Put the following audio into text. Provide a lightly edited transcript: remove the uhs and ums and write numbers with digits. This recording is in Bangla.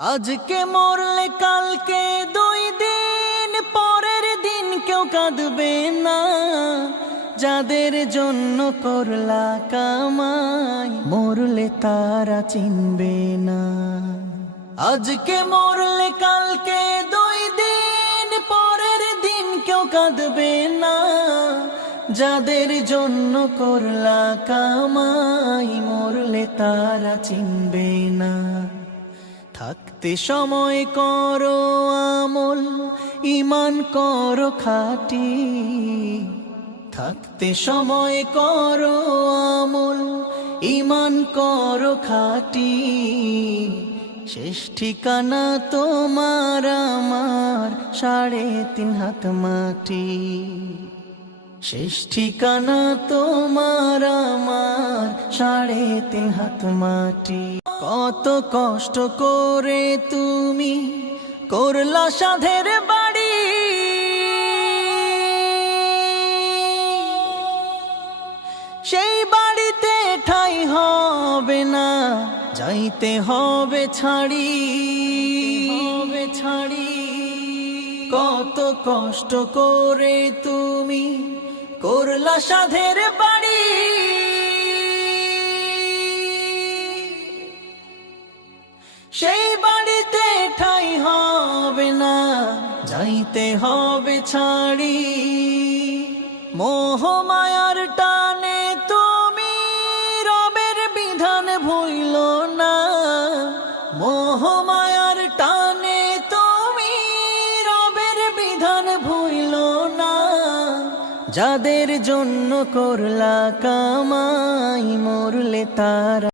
আজকে মরলে কালকে 2 দিন পরের দিন কেউ কাঁদবে না। যাদের জন্য করলা কামাই মরলে তারা চিনবে না। আজকে মরলে কালকে 2 দিন পরের দিন কেউ কাঁদবে না। যাদের জন্য করলা কামাই মরলে তারা চিনবে না। থাকতে সময় করো আমল, ঈমান করো খাঁটি। থাকতে সময় করো আমল, ঈমান করো খাঁটি। শেষ ঠিকানা তোমার আমার 3.5 হাত মাটি। শেষ ঠিকানা তোমার আমার 3.5 হাত মাটি। কত কষ্ট করে তুমি করলা সাধের বাড়ি, সেই বাড়িতে ঠাঁই হবে না, যাইতে হবে ছাড়ি। কত কষ্ট করে তুমি করলা সাধের বাড়ি, সেই বাড়িতে ঠাঁই হবে না, যাইতে হবে ছাড়ি। মোহমায়ার টানে তুমি রবের বিধান ভুইলো না। মোহমায়ার টানে তুমি রবের বিধান ভুইলো না। যাদের জন্য করলা কামাই মরলে তারা